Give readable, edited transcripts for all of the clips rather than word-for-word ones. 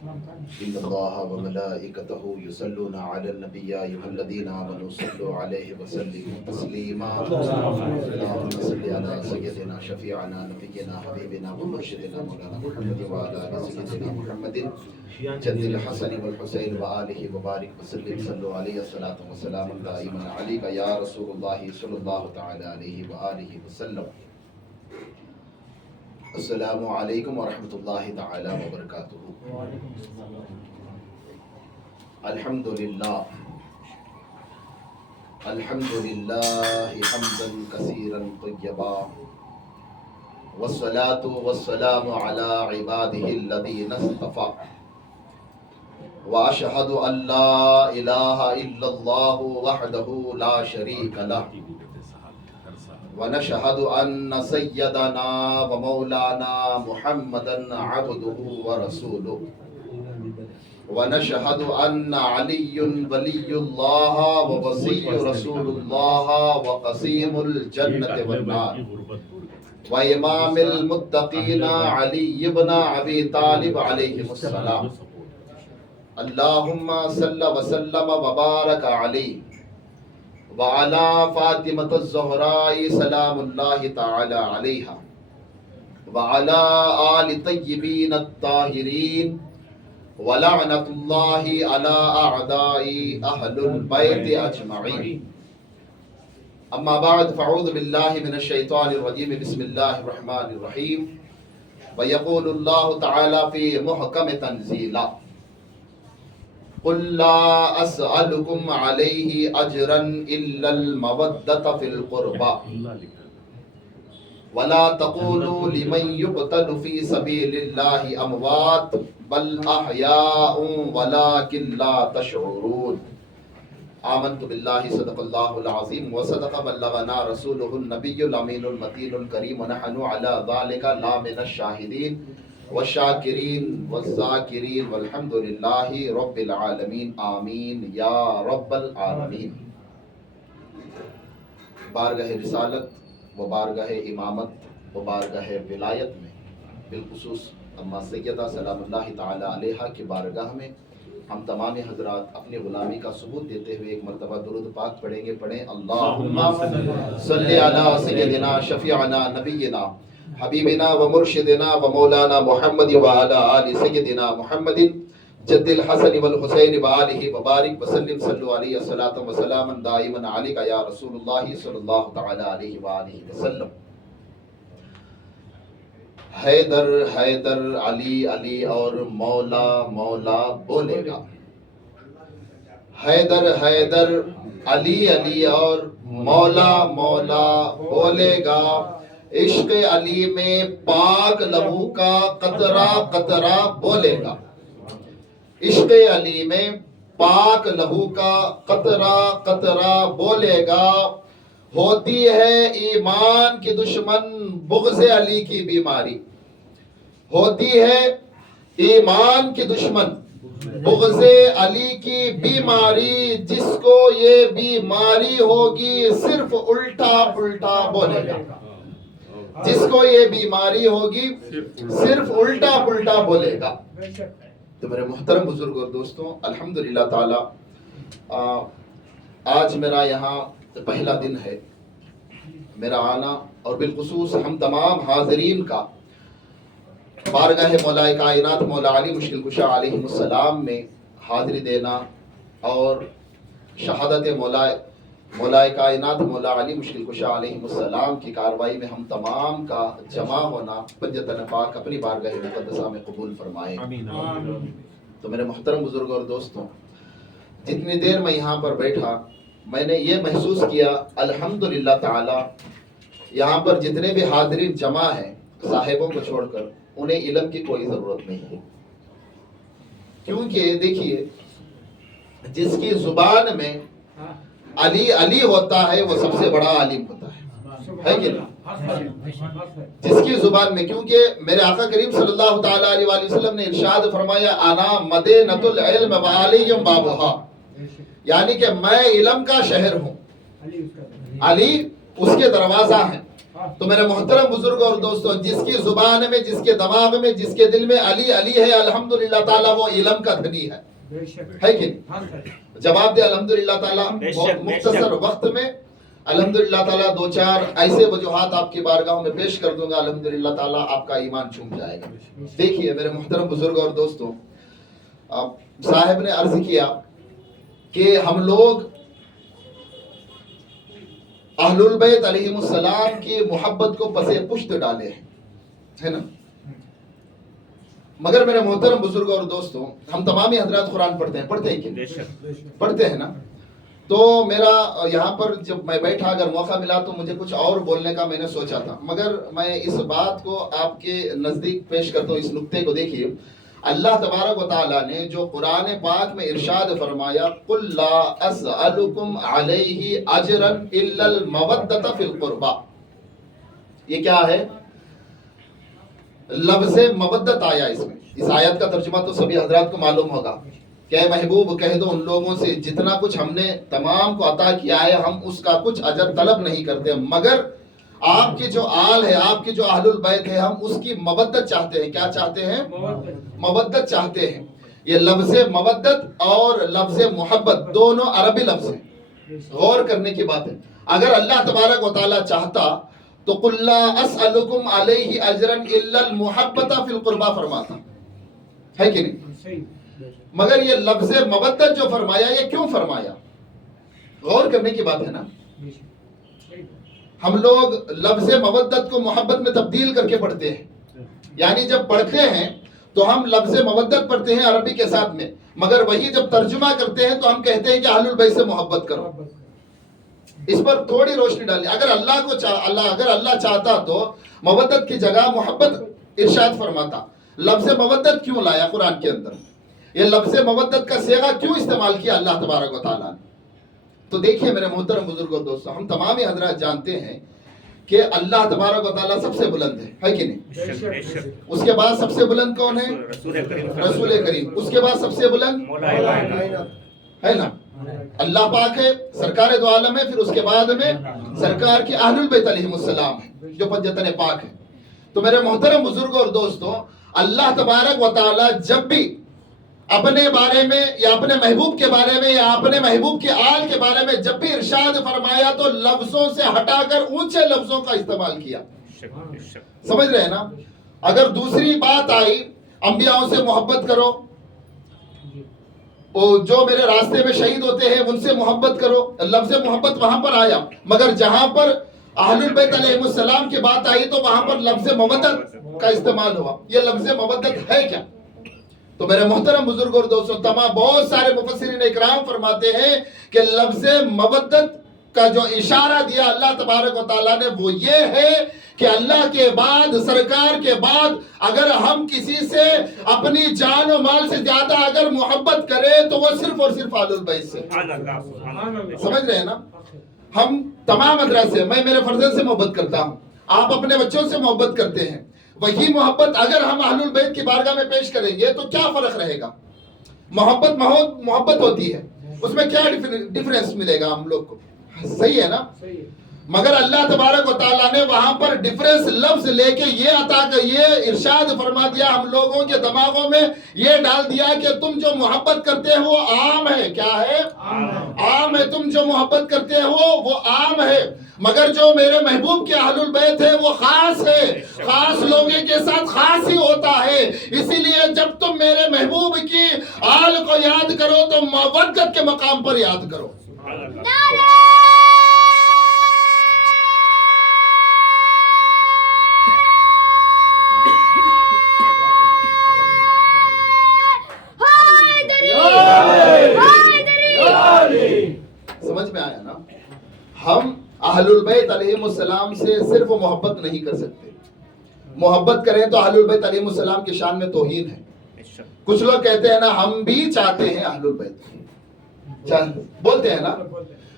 إن الله وملائكته يصلون على النبي يا أيها الذين آمنوا صلوا عليه وسلموا تسليما اللهم صل على سيدنا شفيعنا نبينا حبيبنا ومرشدنا مولانا محمد وعلى آل سيدنا محمد جد الحسن والحسين وآله وبارك وسلم صلوا عليه الصلاة والسلام دائما عليك يا رسول الله صلى الله تعالى عليه وآله وسلم. السلام علیکم ورحمۃ اللہ تعالی وبرکاتہ. الحمدللہ حمدا کثیرا طیبا والصلاة والسلام علی عباده الذین اصطفى واشهد ان لا الہ الا اللہ وحدہ لا شریک لہ ونشهد أن سيدنا ومولانا محمدا عبده ورسوله ونشهد أن علي ولي الله ووصي رسول الله وقسيم الجنة والنار وإمام المتقين علي بن أبي طالب عليه السلام. اللهم صل وسلم وبارك عليه وعلى فاطمة الزهراء سلام الله تعالى عليها وعلى آل طيبين الطاهرين ولعنة الله على أعداء أهل البيت أجمعين. أما بعد فأعوذ بالله من الشيطان الرجيم بسم الله الرحمن الرحيم. ويقول الله تعالى في محكم تنزيلا قل لا أسألكم عليه أجرا إلا المودة في القربى ولا تقولوا لمن يقتل في سبيل الله أموات بل أحياء ولكن لا تشعرون. آمنت بالله صدق الله العظيم وصدق بلغنا رسوله النبي الأمين المتين الكريم ونحن على ذلك لا من الشاهدين والشاکرین والذاکرین والحمد للہ رب العالمین آمین یا رب العالمین. بارگاہ رسالت و بارگاہ امامت و بارگاہ ولایت میں بالخصوص اما سیدہ سلام اللہ تعالی علیہا کی بارگاہ میں ہم تمام حضرات اپنی غلامی کا ثبوت دیتے ہوئے ایک مرتبہ درود پاک پڑھیں گے. پڑھیں اللہم صلی علی سیدنا شفیعنا نبینا حبیبنا و مرشدنا و مولانا محمد وعلى آل سیدنا محمد جد الحسن والحسین وآلہ وبارک وسلم صلو علیہ الصلاة والسلام دائما علیک یا رسول اللہ صلی اللہ تعالی علیہ وآلہ وسلم. حیدر حیدر علی علی اور مولا مولا بولے گا. حیدر حیدر علی علی اور مولا مولا بولے گا. عشق علی میں پاک لہو کا قطرہ قطرہ بولے گا. عشق علی میں پاک لہو کا قطرہ قطرہ بولے گا. ہوتی ہے ایمان کی دشمن بغض علی کی بیماری. ہوتی ہے ایمان کی دشمن بغض علی کی بیماری. جس کو یہ بیماری ہوگی صرف الٹا پلٹا بولے گا. جس کو یہ بیماری ہوگی صرف الٹا پلٹا بولے گا. تو میرے محترم بزرگ اور دوستوں، الحمدللہ تعالی آج میرا یہاں پہلا دن ہے میرا آنا، اور بالخصوص ہم تمام حاضرین کا بارگاہ مولا کائنات مولا علی مشکل کشا علیہ السلام میں حاضری دینا اور شہادت مولا کائنات مولا علی مشکل کشا علیہ السلام کی کاروائی میں ہم تمام کا جمع ہونا بجتن پاک اپنی بارگاہ مقدسہ میں قبول فرمائے. تو میرے محترم بزرگ اور دوستوں، جتنی دیر میں یہاں پر بیٹھا میں نے یہ محسوس کیا الحمدللہ تعالی یہاں پر جتنے بھی حاضرین جمع ہیں صاحبوں کو چھوڑ کر انہیں علم کی کوئی ضرورت نہیں ہے. کیونکہ دیکھیے جس کی زبان میں علی علی ہوتا ہے وہ سب سے بڑا عالم ہوتا ہے کہ نہیں؟ جس کی زبان میں، کیونکہ میرے آقا کریم صلی اللہ تعالی علیہ وآلہ وسلم نے ارشاد فرمایا انا مدینۃ العلم وعلی بابھا، یعنی کہ میں علم کا شہر ہوں، علی اس کے دروازہ ہیں. تو میرے محترم بزرگ اور دوستوں، جس کی زبان میں، جس کے دماغ میں، جس کے دل میں علی علی ہے، الحمدللہ تعالیٰ وہ علم کا دھنی ہے کہ جواب دے الحمدللہ تعالیٰ۔ بہت مختصر وقت میں الحمدللہ تعالیٰ دو چار ایسے وجوہات آپ کی بارگاہوں میں پیش کر دوں گا، الحمدللہ تعالیٰ آپ کا ایمان چھوم جائے گا۔ دیکھیے میرے محترم بزرگ اور دوستوں، صاحب نے عرض کیا کہ ہم لوگ اہل البیت علیہم السلام کی محبت کو پس پشت ڈالے ہیں، ہے نا؟ مگر میرے محترم بزرگ اور دوستوں، ہم تمامی حضرات قرآن پڑھتے ہیں کہ پڑھتے ہیں نا؟ تو میرا یہاں پر جب میں بیٹھا، اگر موقع ملا تو مجھے کچھ اور بولنے کا میں نے سوچا تھا، مگر میں اس بات کو آپ کے نزدیک پیش کرتا ہوں۔ اس نقطے کو دیکھیے، اللہ تبارک و تعالیٰ نے جو قرآن پاک میں ارشاد فرمایا، قُلْ لَا أَسْأَلُكُمْ عَلَيْهِ أَجْرًا إِلَّا الْمَوَدَّةَ فِي الْقُرْبَى، یہ کیا ہے؟ لفظ مودت آیا اس میں۔ اس آیت کا ترجمہ تو سبھی حضرات کو معلوم ہوگا کہ اے محبوب کہہ دو ان لوگوں سے، جتنا کچھ ہم نے تمام کو عطا کیا ہے، ہم اس کا کچھ اجر طلب نہیں کرتے، مگر آپ کی جو آل ہے، آپ کی جو اہل البیت ہے، ہم اس کی مودت چاہتے ہیں۔ کیا چاہتے ہیں؟ مودت چاہتے ہیں۔ یہ لفظ مودت اور لفظ محبت دونوں عربی لفظ ہیں، غور کرنے کی بات ہے۔ اگر اللہ تبارک و تعالیٰ چاہتا تو قُلْ لَا أَسْأَلُكُمْ عَلَيْهِ أَجْرًا إِلَّا الْمُحَبَّةَ فِي الْقُرْبَى فرماتا ہے کہ نہیں؟ مگر یہ لفظ مودت جو فرمایا، یہ کیوں فرمایا؟ غور کرنے کی بات ہے نا۔ ہم لوگ لفظ مودت کو محبت میں تبدیل کر کے پڑھتے ہیں، یعنی جب پڑھتے ہیں تو ہم لفظ مودت پڑھتے ہیں عربی کے ساتھ میں، مگر وہی جب ترجمہ کرتے ہیں تو ہم کہتے ہیں کہ اہل البیت سے محبت کرو۔ اس پر تھوڑی روشنی ڈالی۔ اگر اللہ چاہتا تو مودت کی جگہ محبت ارشاد فرماتا۔ لفظ مودت کیوں لایا قرآن کے اندر؟ یہ لفظ مودت کا صیغہ کیوں استعمال کیا اللہ تبارک و تعالیٰ نے؟ تو دیکھیے میرے محترم بزرگوں دوستوں، ہم تمامی حضرات جانتے ہیں کہ اللہ تبارک و تعالیٰ سب سے بلند ہے کہ نہیں؟ اس کے بعد سب سے بلند کون ہے؟ رسول کریم۔ اس کے بعد سب سے بلند ہے نا؟ اللہ پاک ہے، سرکار دو عالم ہے، پھر اس کے بعد میں سرکار کے اہل البیت علیہم السلام ہے جو پنجتن پاک ہے۔ تو میرے محترم بزرگوں اور دوستوں، اللہ تبارک و تعالیٰ جب بھی اپنے بارے میں یا اپنے محبوب کے بارے میں یا اپنے محبوب کے آل کے بارے میں جب بھی ارشاد فرمایا تو لفظوں سے ہٹا کر اونچے لفظوں کا استعمال کیا۔ سمجھ رہے ہیں نا؟ اگر دوسری بات آئی، انبیاءوں سے محبت کرو، جو میرے راستے میں شہید ہوتے ہیں ان سے محبت کرو، لفظ محبت وہاں پر آیا، مگر جہاں پر اہل البیت علیہ السلام کی بات آئی تو وہاں پر لفظ مودت کا استعمال ہوا۔ یہ لفظ مودت ہے کیا؟ تو میرے محترم بزرگ اور دوستوں، تمام بہت سارے مفسرین اکرام فرماتے ہیں کہ لفظ مودت کا جو اشارہ دیا اللہ تبارک و تعالیٰ نے وہ یہ ہے کہ اللہ کے بعد، سرکار کے بعد اگر ہم کسی سے اپنی جان و مال سے زیادہ اگر محبت کریں تو وہ صرف اور صرف اہل البیت سے۔ سمجھ رہے ہیں نا؟ ہم تمام حضرات سے، میں میرے فرزند سے محبت کرتا ہوں، آپ اپنے بچوں سے محبت کرتے ہیں، وہی محبت اگر ہم اہل البیت کی بارگاہ میں پیش کریں گے تو کیا فرق رہے گا؟ محبت ہوتی ہے، اس میں کیا ڈیفرنس ملے گا ہم لوگ کو؟ صحیح ہے نا؟ مگر اللہ تبارک و تعالیٰ نے وہاں پر ڈیفرنس لفظ لے کے یہ ارشاد فرما دیا، ہم لوگوں کے دماغوں میں یہ ڈال دیا کہ تم جو محبت کرتے ہو وہ عام ہے۔ کیا ہے؟ عام ہے۔ تم جو محبت کرتے ہو وہ عام ہے، مگر جو میرے محبوب کے اہل البیت ہے وہ خاص ہے، خاص لوگوں کے ساتھ خاص ہی ہوتا ہے۔ اسی لیے جب تم میرے محبوب کی آل کو یاد کرو تو مودت کے مقام پر یاد کرو۔ سمجھ میں آیا نا؟ ہم اہل البیت علیہم السلام سے صرف محبت نہیں کر سکتے، محبت کریں تو اہل البیت علیہم السلام کی شان میں توہین ہے۔ کچھ لوگ کہتے ہیں نا ہم بھی چاہتے ہیں اہل البیت، بولتے ہیں نا،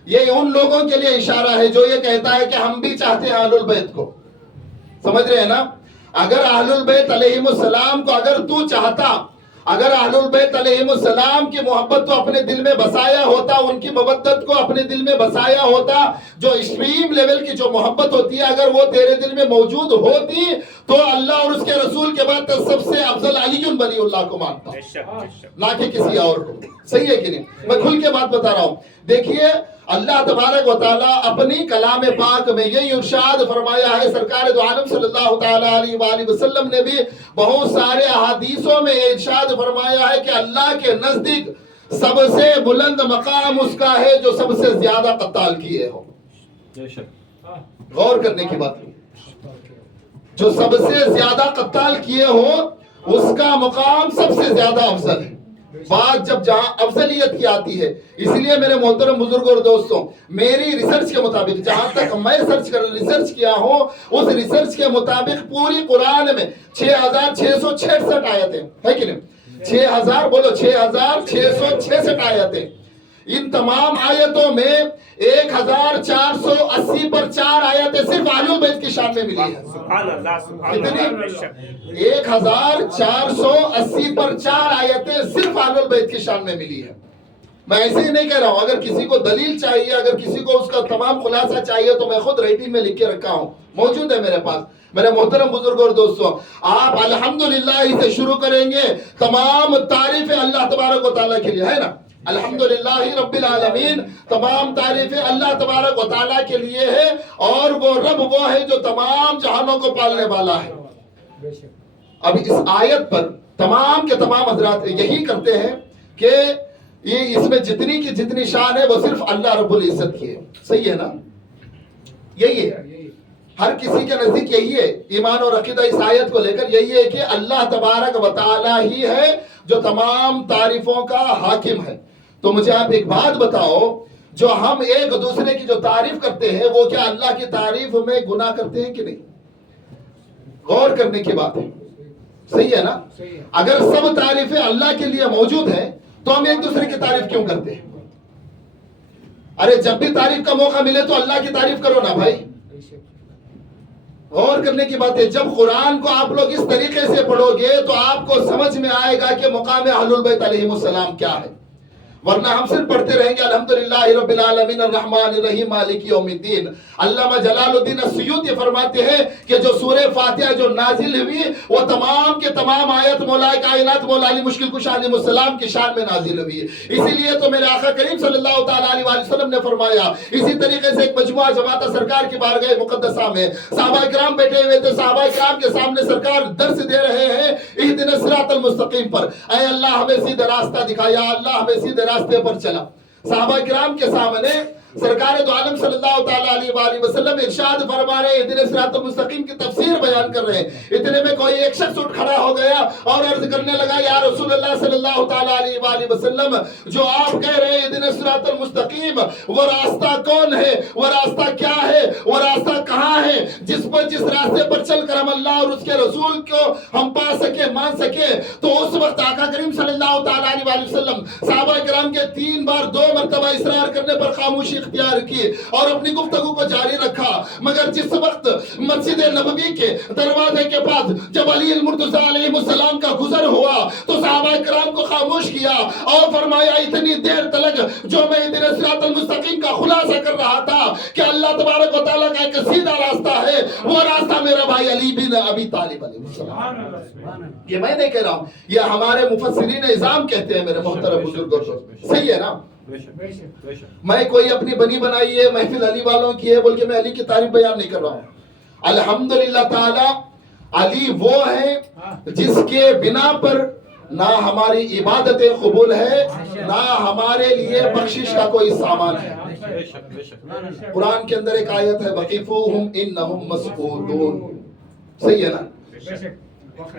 یہ ان لوگوں کے لیے اشارہ ہے جو یہ کہتا ہے کہ ہم بھی چاہتے ہیں اہل البیت کو۔ سمجھ رہے ہیں نا؟ اگر اہل البیت علیہم السلام کو اگر تو چاہتا، اگر اہل البیت علیہم السلام کی محبت کو اپنے دل میں بسایا ہوتا، ان کی مودت کو اپنے دل میں بسایا ہوتا، جو ایکسٹریم لیول کی جو محبت ہوتی ہے اگر وہ تیرے دل میں موجود ہوتی تو اللہ اور اس کے رسول کے بعد سب سے افضل علی ولی اللہ کو مانتا، نہ کہ کسی اور کو. صحیح ہے کہ نہیں؟ میں کھل کے بات بتا رہا ہوں. دیکھیے اللہ تبارک و تعالیٰ اپنی کلام پاک میں یہی ارشاد فرمایا ہے. سرکار دو عالم صلی اللہ تعالیٰ علیہ وآلہ وسلم نے بھی بہت سارے احادیثوں میں ارشاد فرمایا ہے کہ اللہ کے نزدیک سب سے بلند مقام اس کا ہے جو سب سے زیادہ قتال کیے ہو. غور کرنے کی بات، جو سب سے زیادہ قتال کیے ہو اس کا مقام سب سے زیادہ افضل ہے. بات جب جہاں افضلیت کی آتی ہے، اس لیے میرے محترم بزرگوں اور دوستوں، میری ریسرچ کے مطابق جہاں تک میں ریسرچ کیا ہوں، اس ریسرچ کے مطابق پوری قرآن میں 6666 آیتیں ہے کہ نہیں؟ 6000 بولو 6666 آیتیں. ان تمام آیتوں میں 1480 پر 4 آیتیں صرف اہل بیت کی شان میں ملی ہے. کتنی؟ 1480 پر 4 آیتیں صرف اہل بیت کی شان میں ملی ہے. میں ایسے ہی نہیں کہہ رہا ہوں، اگر کسی کو دلیل چاہیے، اگر کسی کو اس کا تمام خلاصہ چاہیے تو میں خود رائٹنگ میں لکھ کے رکھا ہوں، موجود ہے میرے پاس. میرے محترم بزرگوں اور دوستوں، آپ الحمدللہ سے شروع کریں گے. تمام تعریفیں اللہ تبارک و تعالیٰ کے لیے ہے نا. الحمدللہ رب العالمین، تمام تعریفیں اللہ تبارک و تعالیٰ کے لیے ہے، اور وہ رب وہ ہے جو تمام جہانوں کو پالنے والا ہے. اب اس آیت پر تمام کے تمام حضرات یہی کرتے ہیں کہ یہ اس میں جتنی کی جتنی شان ہے وہ صرف اللہ رب العزت کی ہے. صحیح ہے نا؟ یہی ہے ہر کسی کے نزدیک، یہی ہے ایمان اور عقیدہ اس آیت کو لے کر، یہی ہے کہ اللہ تبارک و تعالیٰ ہی ہے جو تمام تعریفوں کا حاکم ہے. تو مجھے آپ ایک بات بتاؤ، جو ہم ایک دوسرے کی جو تعریف کرتے ہیں وہ کیا اللہ کی تعریف میں گناہ کرتے ہیں کہ نہیں؟ غور کرنے کی بات ہے. صحیح ہے نا؟ اگر سب تعریفیں اللہ کے لیے موجود ہیں تو ہم ایک دوسرے کی تعریف کیوں کرتے ہیں؟ ارے جب بھی تعریف کا موقع ملے تو اللہ کی تعریف کرو نا بھائی. غور کرنے کی بات ہے. جب قرآن کو آپ لوگ اس طریقے سے پڑھو گے تو آپ کو سمجھ میں آئے گا کہ مقام اہل البیت علیہم السلام کیا ہے. ورنہ ہم صرف پڑھتے رہیں گے الحمدللہ رب العالمین الرحمن الرحیم مالک یوم الدین. علامہ جلال الدین السیوطی فرماتے ہیں کہ جو سورہ فاتحہ جو نازل ہوئی وہ تمام کے تمام آیت مولا کائنات مولا علی مشکل کشا علیہ السلام کی شان میں نازل ہوئی. اسی لیے تو میرے آقا کریم صلی اللہ تعالیٰ علیہ وآلہ وسلم نے فرمایا، اسی طریقے سے ایک مجموعہ جماعت سرکار کی بارگاہ مقدسہ میں صحابہ کرام بیٹھے ہوئے تھے. صحابہ کرام کے سامنے سرکار درس دے رہے ہیں اہدنا الصراط المستقیم پر، اے اللہ ہمیں سیدھا راستہ دکھا، یا اللہ ہمیں سیدھے راستے پر چلا. صحابہ کرام کے سامنے سرکار دو عالم صلی اللہ تعالیٰ علیہ وآلہ وسلم ارشاد فرما رہے ہیں، اہدنا الصراط المستقیم کی تفسیر بیان کر رہے ہیں. اتنے میں کوئی ایک شخص اٹھ کھڑا ہو گیا اور عرض کرنے لگا، یا رسول اللہ صلی اللہ تعالیٰ علیہ وآلہ وسلم، جو آپ کہہ رہے ہیں اہدنا الصراط المستقیم، وہ راستہ کون ہے؟ وہ راستہ کیا ہے؟ وہ راستہ کہاں ہے جس راستے پر چل کر ہم اللہ اور اس کے رسول کو ہم پا سکے، مان سکے؟ تو اس وقت آقا کریم صلی اللہ تعالیٰ علیہ وآلہ وسلم صحابہ کرام کے 3 بار 2 مرتبہ اصرار کرنے پر خاموشی اختیار کی اور اپنی گفتگو کو جاری رکھا. مگر جس وقت مسجد نبوی کے دروازے کے پاس جب علی المرتضیٰ علیہ السلام کا گزر ہوا تو صحابہ کرام کو خاموش کیا اور فرمایا، اتنی دیر تلک جو میں اہدنا الصراط المستقیم کا خلاصہ کر رہا تھا کہ اللہ تبارک و تعالیٰ کا ایک سیدھا راستہ ہے، وہ راستہ میرا بھائی علی بن ابی طالب علیہ السلام. یہ میں نہیں کہہ رہا ہوں، یہ ہمارے مفسرین اعظام کہتے ہیں میرے محترم بزرگوں. صحیح ہے نا؟ میں کوئی اپنی بنی بنائی ہے محفل علی والوں کی ہے بول کے میں علی کی تعریف بیان نہیں کر رہا ہوں. الحمدللہ تعالی علی وہ ہے جس کے بنا پر نہ ہماری عبادتیں قبول ہے، نہ ہمارے لیے بخشش کا کوئی سامان ہے. قرآن کے اندر ایک آیت ہے، وَقِفُوهُمْ إِنَّهُمْ مَسْئُولُونَ. صحیح ہے نا؟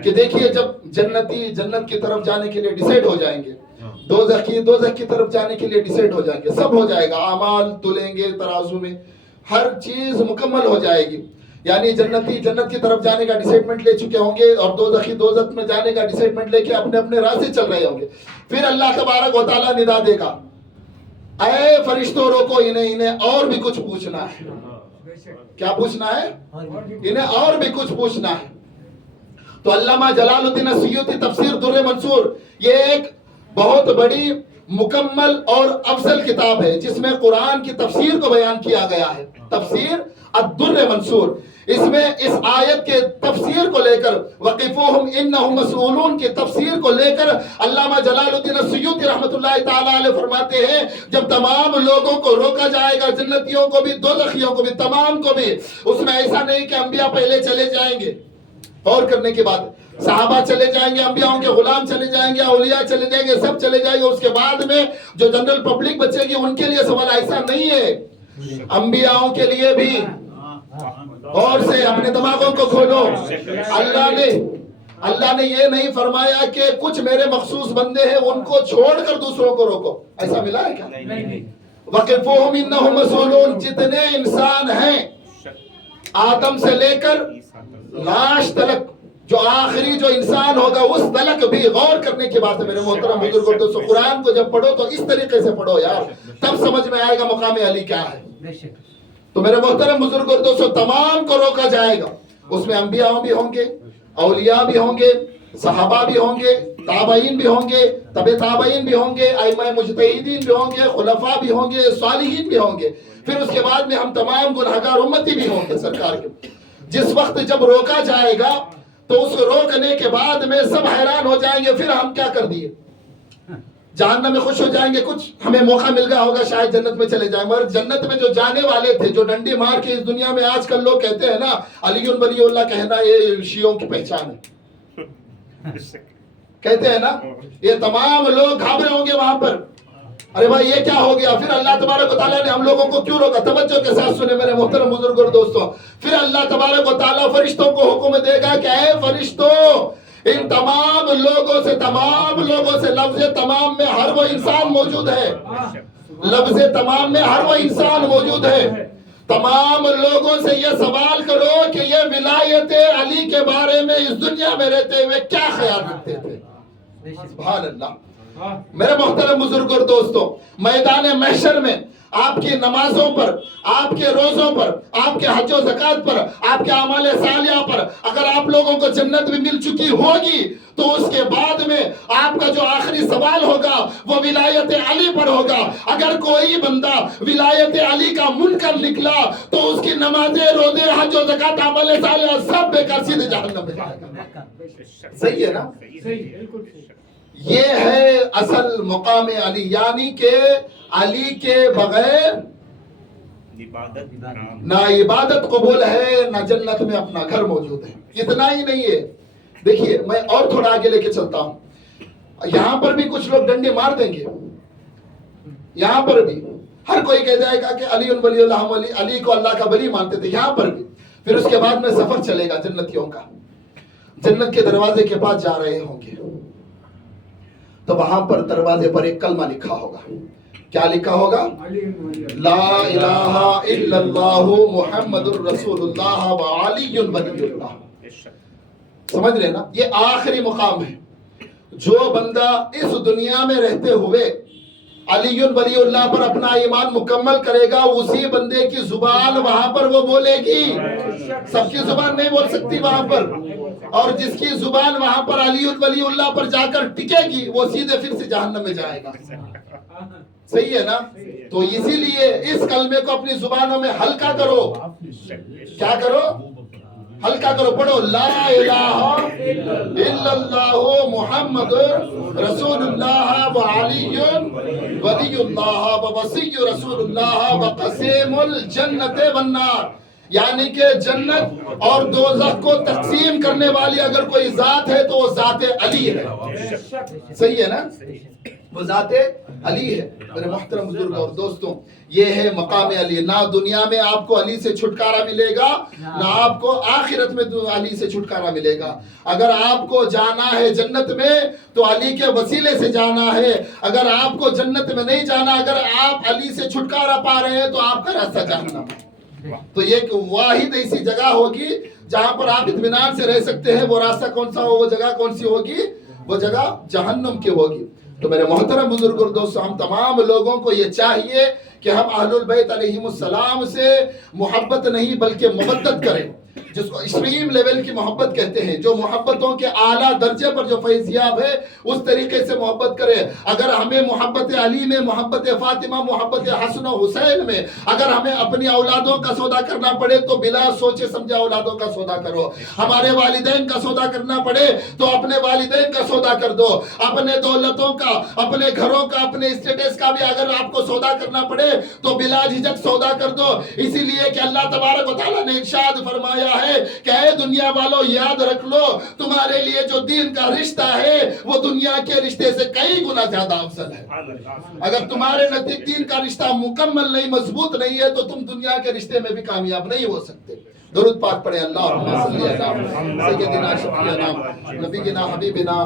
کہ دیکھیے جب جنتی جنت کی طرف جانے کے لیے ڈیسائیڈ ہو جائیں گے، دوزخ کی طرف جانے کے لیے ڈیسائیڈ ہو جائیں گے، سب ہو جائے گا، اعمال تلیں گے ترازو میں، ہر چیز مکمل ہو جائے گی. یعنی جنتی جنت کی طرف جانے کا ڈیسائیڈمنٹ لے چکے ہوں گے اور دوزخی دوزخ میں جانے کا ڈیسائیڈمنٹ لے کے اپنے اپنے راہ سے چل رہے ہوں گے. پھر اللہ تبارک و تعالیٰ ندا دے گا، اے فرشتوں روکو انہیں اور بھی کچھ پوچھنا ہے. کیا پوچھنا ہے؟ انہیں اور بھی کچھ پوچھنا ہے. تو علامہ جلال الدین السیوطی تفسیر در منصور یہ ایک بہت بڑی مکمل اور افضل کتاب ہے جس میں قرآن کی تفسیر کو بیان کیا گیا ہے. تفسیر الدر منصور، اس میں اس آیت کے تفسیر کو لے کر وقفوہم انہم مسئولون کی تفسیر کو لے کر علامہ جلال الدین السیوطی رحمۃ اللہ تعالی علیہ فرماتے ہیں جب تمام لوگوں کو روکا جائے گا، جنتیوں کو بھی، دوزخیوں کو بھی، تمام کو بھی، اس میں ایسا نہیں کہ انبیاء پہلے چلے جائیں گے اور کرنے کے بعد صحابہ چلے جائیں گے، انبیاء کے غلام چلے جائیں گے، اولیاء چلے جائیں گے، سب چلے جائیں گے، اس کے بعد میں جو جنرل پبلک بچے گی ان کے لیے سوال ایسا نہیں ہے. انبیاء کے لیے بھی اور سے اپنے دماغوں کو کھولو. اللہ نے یہ نہیں فرمایا کہ کچھ میرے مخصوص بندے ہیں ان کو چھوڑ کر دوسروں کو روکو، ایسا ملا ہے کیا؟ وقفوہم انہم مسئولون. جتنے انسان ہیں آدم سے لے کر لاش تلک، جو آخری جو انسان ہوگا اس تلک بھی غور کرنے کی بات ہے میرے محترم بزرگوں. دوستو قرآن کو جب پڑھو تو اس طریقے سے پڑھو یار، تب سمجھ میں آئے گا مقام علی کیا ہے. تو میرے محترم بزرگوں دوستو تمام کو روکا جائے گا. اس میں انبیاء بھی ہوں گے، اولیاء بھی ہوں گے، صحابہ بھی ہوں گے، تابعین بھی ہوں گے، تبع تابعین بھی ہوں گے، ائمہ مجتہدین بھی ہوں گے، خلفاء بھی ہوں گے، صالحین بھی ہوں گے. پھر اس کے بعد میں ہم تمام گنہگار امتی بھی ہوں گے سرکار کے. جس وقت جب روکا جائے گا تو اس روکنے کے بعد میں سب حیران ہو جائیں گے، پھر ہم کیا کر دیے؟ جہنم میں خوش ہو جائیں گے. کچھ ہمیں موقع مل گیا ہوگا شاید جنت میں چلے جائیں، مگر جنت میں جو جانے والے تھے، جو ڈنڈی مار کے اس دنیا میں آج کل لوگ کہتے ہیں نا علی ولی اللہ کہنا یہ شیعوں کی پہچان ہے، کہتے ہیں نا، یہ تمام لوگ گھبرے ہوں گے وہاں پر. ارے بھائی یہ کیا ہو گیا؟ پھر اللہ تبارک و تعالیٰ نے ہم لوگوں کو کیوں روکا؟ توجہ کے ساتھ سنیں میرے محترم بزرگ اور دوستوں. پھر اللہ تبارک و تعالیٰ فرشتوں کو حکم دے گا کہ اے فرشتوں، ان تمام لوگوں سے لفظ تمام میں ہر وہ انسان موجود ہے. لفظ تمام میں ہر وہ انسان موجود ہے. تمام لوگوں سے یہ سوال کرو کہ یہ ولایت علی کے بارے میں اس دنیا میں رہتے ہوئے کیا خیال رکھتے تھے؟ سبحان اللہ. میرے محترم بزرگ اور دوستوں، میدان محشر میں آپ کی نمازوں پر، آپ کے روزوں پر، آپ کے حج و زکات پر، آپ کے اعمال صالحہ پر اگر آپ لوگوں کو جنت بھی مل چکی ہوگی تو اس کے بعد میں آپ کا جو آخری سوال ہوگا وہ ولایت علی پر ہوگا. اگر کوئی بندہ ولایت علی کا منکر نکلا تو اس کی نمازیں، روزے، حج و زکات، اعمال صالحہ سب بیکار، سیدھے جہنم میں جائے گا. صحیح ہے نا؟ یہ ہے اصل مقام علی، یعنی کہ علی کے بغیر نہ عبادت قبول ہے، نہ جنت میں اپنا گھر موجود ہے. اتنا ہی نہیں ہے، دیکھیے میں اور تھوڑا آگے لے کے چلتا ہوں. یہاں پر بھی کچھ لوگ ڈنڈے مار دیں گے، یہاں پر بھی ہر کوئی کہہ جائے گا کہ علی ولی اللہ، علی کو اللہ کا ولی مانتے تھے، یہاں پر بھی. پھر اس کے بعد میں سفر چلے گا جنتیوں کا، جنت کے دروازے کے پاس جا رہے ہوں گے تو وہاں پر دروازے پر ایک کلمہ لکھا ہوگا. کیا لکھا ہوگا؟ لا الہ الا اللہ محمد الرسول اللہ وعلی ولی اللہ. سمجھ رہے نا؟ یہ آخری مقام ہے. جو بندہ اس دنیا میں رہتے ہوئے علی ولی اللہ پر اپنا ایمان مکمل کرے گا، اسی بندے کی زبان وہاں پر وہ بولے گی. سب کی زبان نہیں بول سکتی وہاں پر، اور جس کی زبان وہاں پر علی ولی اللہ پر جا کر ٹکے گی وہ سیدھے پھر سے جہنم میں جائے گا. صحیح ہے نا؟ تو اسی لیے اس کلمے کو اپنی زبانوں میں ہلکا کرو. کیا کرو؟ ہلکا کرو. پڑھو لا الہ الا اللہ محمد رسول اللہ وعلی ولی اللہ ووصی رسول اللہ وقسیم الجنت والنار. یعنی کہ جنت اور دوزخ کو تقسیم کرنے والی اگر کوئی ذات ہے تو وہ ذات علی ہے. صحیح ہے نا؟ وہ ذات علی ہے. میرے محترم بزرگ اور دوستوں، یہ ہے مقام علی. نہ دنیا میں آپ کو علی سے چھٹکارا ملے گا، نہ آپ کو آخرت میں علی سے چھٹکارا ملے گا. اگر آپ کو جانا ہے جنت میں تو علی کے وسیلے سے جانا ہے. اگر آپ کو جنت میں نہیں جانا، اگر آپ علی سے چھٹکارا پا رہے ہیں تو آپ کا راستہ جہنم ہے. تو یہ واحد ایسی جگہ ہوگی جہاں پر آپ اطمینان سے رہ سکتے ہیں. وہ راستہ کون سا ہو، وہ جگہ کون سی ہوگی؟ وہ جگہ جہنم کی ہوگی. تو میرے محترم بزرگ اور دوستو، ہم تمام لوگوں کو یہ چاہیے کہ ہم اہل البیت علیہم السلام سے محبت نہیں بلکہ مودت کریں. جس کو ایکسٹریم لیول کی محبت کہتے ہیں، جو محبتوں کے اعلیٰ درجے پر جو فیضیاب ہے اس طریقے سے محبت کرے۔ اگر ہمیں محبت علی میں، محبت فاطمہ، محبت حسن و حسین میں اگر ہمیں اپنی اولادوں کا سودا کرنا پڑے تو بلا سوچے سمجھے اولادوں کا سودا کرو۔ ہمارے والدین کا سودا کرنا پڑے تو اپنے والدین کا سودا کر دو۔ اپنے دولتوں کا، اپنے گھروں کا، اپنے اسٹیٹس کا بھی اگر آپ کو سودا کرنا پڑے تو بلا جھجک سودا کر دو۔ اسی لیے کہ اللہ تبارک و تعالیٰ نے ارشاد فرمایا ہے کہ اے دنیا والوں یاد رکھ لو تمہارے لیے جو دین کا رشتہ ہے وہ دنیا کے رشتے سے کئی گنا زیادہ افضل ہے۔ اگر تمہارے نزدیک دین کا رشتہ مکمل نہیں، مضبوط نہیں ہے تو تم دنیا کے رشتے میں بھی کامیاب نہیں ہو سکتے۔ درود پاک پڑھیں اللہم صلی علی سیدنا شفیعنا نبینا حبیبنا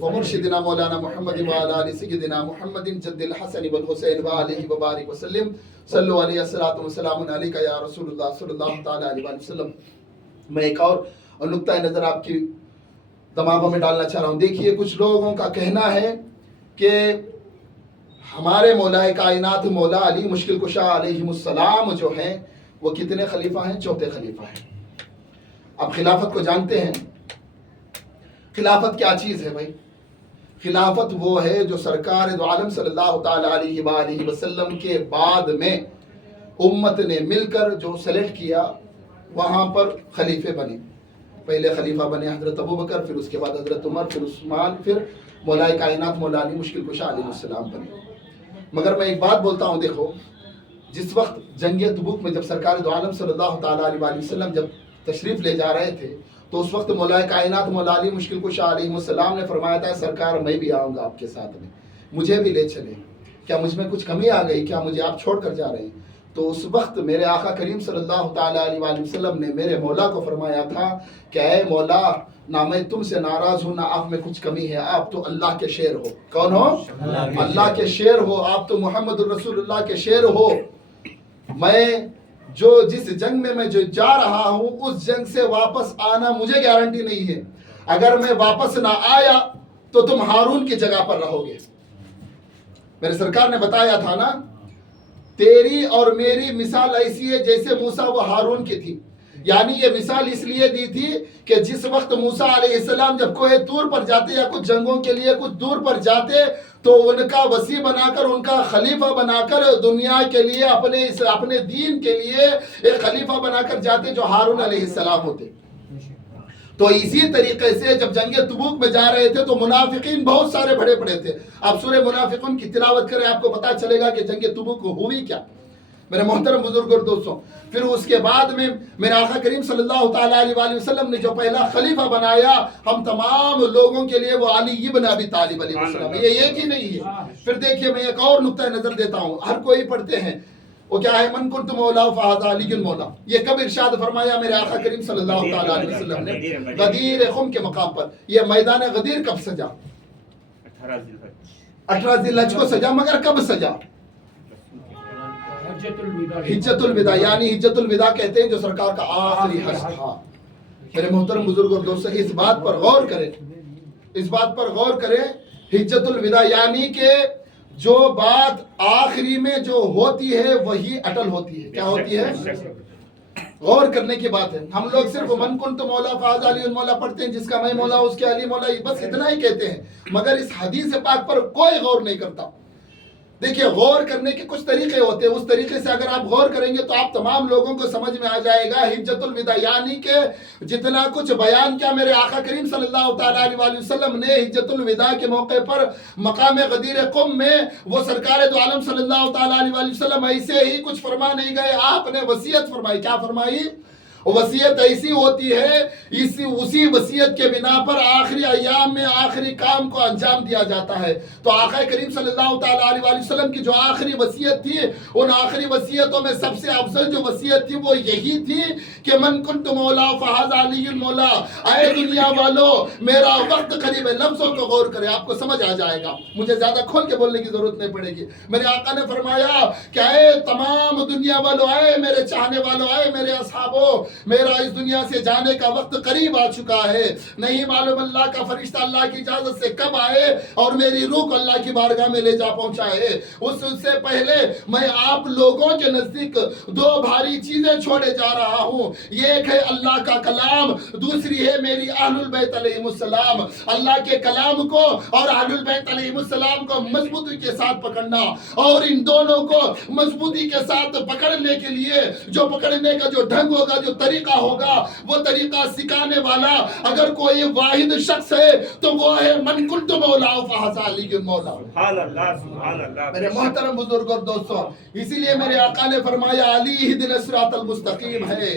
ومرشدنا مولانا محمد وعلی آل سیدنا محمد جد الحسن والحسین وآلہ وبارک وسلم صلو علیہ الصلاۃ والسلام علیک یا رسول اللہ صلی اللہ تعالی علیہ وآلہ وسلم۔ میں ایک اور نقطۂ نظر آپ کی دماغوں میں ڈالنا چاہ رہا ہوں۔ دیکھیے کچھ لوگوں کا کہنا ہے کہ ہمارے مولا کائنات مولا علی مشکل کشا علیہ السلام جو ہیں وہ کتنے خلیفہ ہیں؟ چوتھے خلیفہ ہیں۔ اب خلافت کو جانتے ہیں، خلافت کیا چیز ہے بھائی؟ خلافت وہ ہے جو سرکار دو عالم صلی اللہ تعالی علیہ وآلہ وسلم کے بعد میں امت نے مل کر جو سلیکٹ کیا وہاں پر خلیفے بنے۔ پہلے خلیفہ بنے حضرت ابوبکر، پھر اس کے بعد حضرت عمر، پھر عثمان، پھر مولا کائنات مولا علی مشکل کشا علیہ السلام بنے۔ مگر میں ایک بات بولتا ہوں، دیکھو جس وقت جنگ تبوک میں جب سرکار دو عالم صلی اللہ تعالی علیہ وآلہ وسلم جب تشریف لے جا رہے تھے تو اس وقت مولا کائنات مولا علی مشکل کشا علیہ السلام نے فرمایا تھا سرکار میں بھی آؤں گا آپ کے ساتھ میں، مجھے بھی لے چلیں، کیا مجھ میں کچھ کمی آ گئی؟ کیا مجھے آپ چھوڑ کر جا رہے ہیں؟ تو اس وقت میرے آقا کریم صلی اللہ تعالی علیہ وآلہ وسلم نے میرے مولا کو فرمایا تھا کہ اے مولا نہ میں تم سے ناراض ہوں، نہ آپ میں کچھ کمی ہے، آپ تو اللہ کے شیر ہو۔ کون ہو؟ اللہ کے شیر ہو، آپ تو محمد الرسول اللہ کے شیر ہو۔ میں جس جنگ میں جو جا رہا ہوں اس جنگ سے واپس آنا مجھے گارنٹی نہیں ہے، اگر میں واپس نہ آیا تو تم ہارون کی جگہ پر رہو گے۔ میرے سرکار نے بتایا تھا نا، تیری اور میری مثال ایسی ہے جیسے موسیٰ و ہارون کی تھی۔ یعنی یہ مثال اس لیے دی تھی کہ جس وقت موسیٰ علیہ السلام جب کوہ طور پر جاتے یا کچھ جنگوں کے لیے کچھ دور پر جاتے تو ان کا وسیع بنا کر، ان کا خلیفہ بنا کر دنیا کے لیے اپنے دین کے لیے ایک خلیفہ بنا کر جاتے جو ہارون علیہ السلام ہوتے۔ تو اسی طریقے سے جب جنگ تبوک میں جا رہے تھے تو منافقین بہت سارے بڑے بڑے تھے۔ آپ سورہ منافقون کی تلاوت کریں، آپ کو پتا چلے گا کہ جنگ تبوک ہوئی کیا۔ میرے محترم بزرگ اور دوستوں، پھر اس کے بعد میں میرے آقا کریم صلی اللہ تعالی علیہ وآلہ وسلم نے جو پہلا خلیفہ بنایا ہم تمام لوگوں کے لیے وہ علی ابن ابی طالب علیہ السلام، یہ ایک ہی نہیں ہے۔ پھر دیکھیے میں ایک اور نقطہ نظر دیتا ہوں، ہر کوئی پڑھتے ہیں، وہ کیا ہے؟ من کنت مولا فہذا علی مولا۔ یہ کب ارشاد فرمایا میرے آقا کریم صلی اللہ تعالی علیہ وسلم نے؟ غدیر خم کے مقام پر۔ یہ میدان غدیر کب سجا؟ 18 ذی الحجہ کو سجا، مگر کب سجا؟ حجت الوداع، یعنی حجت الوداع کہتے ہیں جو سرکار کا آخری حج تھا۔ میرے محترم بزرگ اور دوستو اس بات پر غور کریں، اس بات پر غور کریں، حجت الوداع یعنی کہ جو بات آخری میں جو ہوتی ہے وہی اٹل ہوتی ہے۔ کیا ہوتی ہے؟ غور کرنے کی بات ہے۔ ہم لوگ صرف من کنت مولا فہذا علی مولا پڑھتے ہیں، جس کا میں مولا اس کے علی مولا، بس اتنا ہی کہتے ہیں، مگر اس حدیث پاک پر کوئی غور نہیں کرتا۔ دیکھیے غور کرنے کے کچھ طریقے ہوتے ہیں، اس طریقے سے اگر آپ غور کریں گے تو آپ تمام لوگوں کو سمجھ میں آ جائے گا۔ حجت الوداع یعنی کہ جتنا کچھ بیان کیا میرے آقا کریم صلی اللہ تعالی علیہ وآلہ وسلم نے حجت الوداع کے موقع پر مقام غدیر قم میں، وہ سرکار دو عالم صلی اللہ تعالی علیہ وآلہ وسلم ایسے ہی کچھ فرما نہیں گئے، آپ نے وصیت فرمائی۔ کیا فرمائی؟ وصیت ایسی ہوتی ہے، اسی وصیت کے بنا پر آخری ایام میں آخری کام کو انجام دیا جاتا ہے۔ تو آقا کریم صلی اللہ تعالی علیہ وآلہ وسلم کی جو آخری وصیت تھی، ان آخری وصیتوں میں سب سے افضل جو وصیت تھی وہ یہی تھی کہ من کنت مولا فہذا علی مولا۔ اے دنیا والو میرا وقت قریب ہے۔ لفظوں کو غور کرے، آپ کو سمجھ آ جائے گا، مجھے زیادہ کھول کے بولنے کی ضرورت نہیں پڑے گی۔ میرے آقا نے فرمایا کہ اے تمام دنیا والو، اے میرے چاہنے والو، اے میرے اصحابو، میرا اس دنیا سے جانے کا وقت قریب آ چکا ہے، نہیں معلوم اللہ کا فرشتہ اللہ کی اجازت سے کب آئے اور میری روح کو اللہ کی بارگاہ میں لے جا پہنچائے۔ اس سے پہلے میں آپ لوگوں کے نزدیک دو بھاری چیزیں چھوڑے جا رہا ہوں، ایک ہے اللہ کا کلام، دوسری ہے میری اہل البیت علیہم السلام۔ اللہ کے کلام کو اور اہل البیت علیہم السلام کو مضبوطی کے ساتھ پکڑنا، اور ان دونوں کو مضبوطی کے ساتھ پکڑنے کے لیے جو پکڑنے کا جو ڈھنگ ہوگا، جو طریقہ ہوگا، وہ طریقہ سکھانے والا اگر کوئی واحد شخص ہے تو وہ ہے من کنت مولا فہذا علی مولا۔ سبحان اللہ، سبحان اللہ۔ میرے محترم بزرگ اور دوستوں، اسی لیے میرے آقا نے فرمایا علی اہدنا الصراط المستقیم ہے۔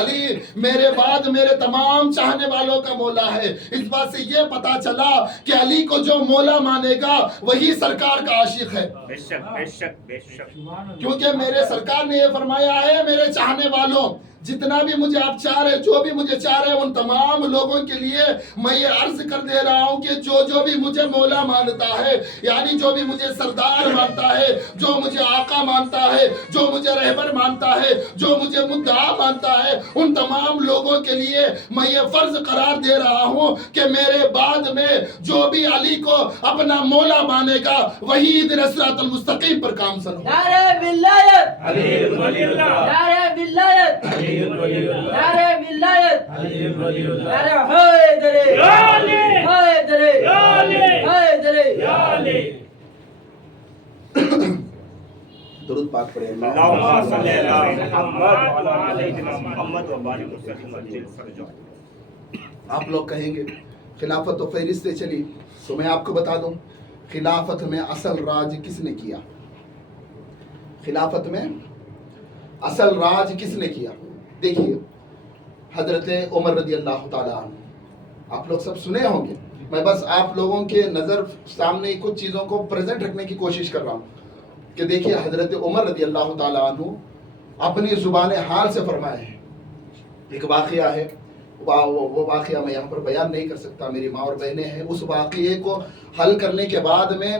علی میرے بعد میرے تمام چاہنے والوں کا مولا ہے۔ اس بات سے یہ پتا چلا کہ علی کو جو مولا مانے گا وہی سرکار کا عاشق ہے، بے شک بے شک بے شک۔ کیونکہ میرے سرکار نے یہ فرمایا ہے میرے چاہنے والوں، جتنا بھی مجھے آپ چاہ رہے، جو بھی مجھے چاہ رہے، ان تمام لوگوں کے لیے میں یہ عرض کر دے رہا ہوں کہ جو بھی مجھے مولا مانتا ہے، یعنی جو بھی مجھے سردار مانتا ہے، جو مجھے آقا مانتا ہے، جو مجھے رہبر مانتا ہے، جو مجھے مدعا مانتا ہے، ان تمام لوگوں کے لیے میں یہ فرض قرار دے رہا ہوں کہ میرے بعد میں جو بھی علی کو اپنا مولا مانے گا وہی اہدنا الصراط المستقیم پر کام سن ہو۔ نعرہ ولایت علی ولی اللہ، نعرہ ولایت علی ولی اللہ، نعرہ ولایت علی ولی اللہ، نعرہ حیدرے یا علی، حیدرے یا علی، حیدرے یا علی۔ درود پاک پڑھیں۔ اللہم صلی علی محمد وعلی سیدنا محمد وبارک وسلم علیہ وسلم۔ آپ لوگ کہیں گے خلافت تو فہرستیں چلی، تو میں آپ کو بتا دوں خلافت میں اصل راج کس نے کیا؟ خلافت میں اصل راج کس نے کیا؟ دیکھیے حضرت عمر رضی اللہ تعالیٰ عنہ، آپ لوگ سب سنے ہوں گے، میں بس آپ لوگوں کے نظر سامنے کچھ چیزوں کو پریزنٹ رکھنے کی کوشش کر رہا ہوں کہ دیکھیے حضرت عمر رضی اللہ تعالیٰ عنہ اپنی زبان حال سے فرمائے ہیں۔ ایک واقعہ ہے، وہ واقعہ میں یہاں پر بیان نہیں کر سکتا، میری ماں اور بہنیں ہیں۔ اس واقعے کو حل کرنے کے بعد میں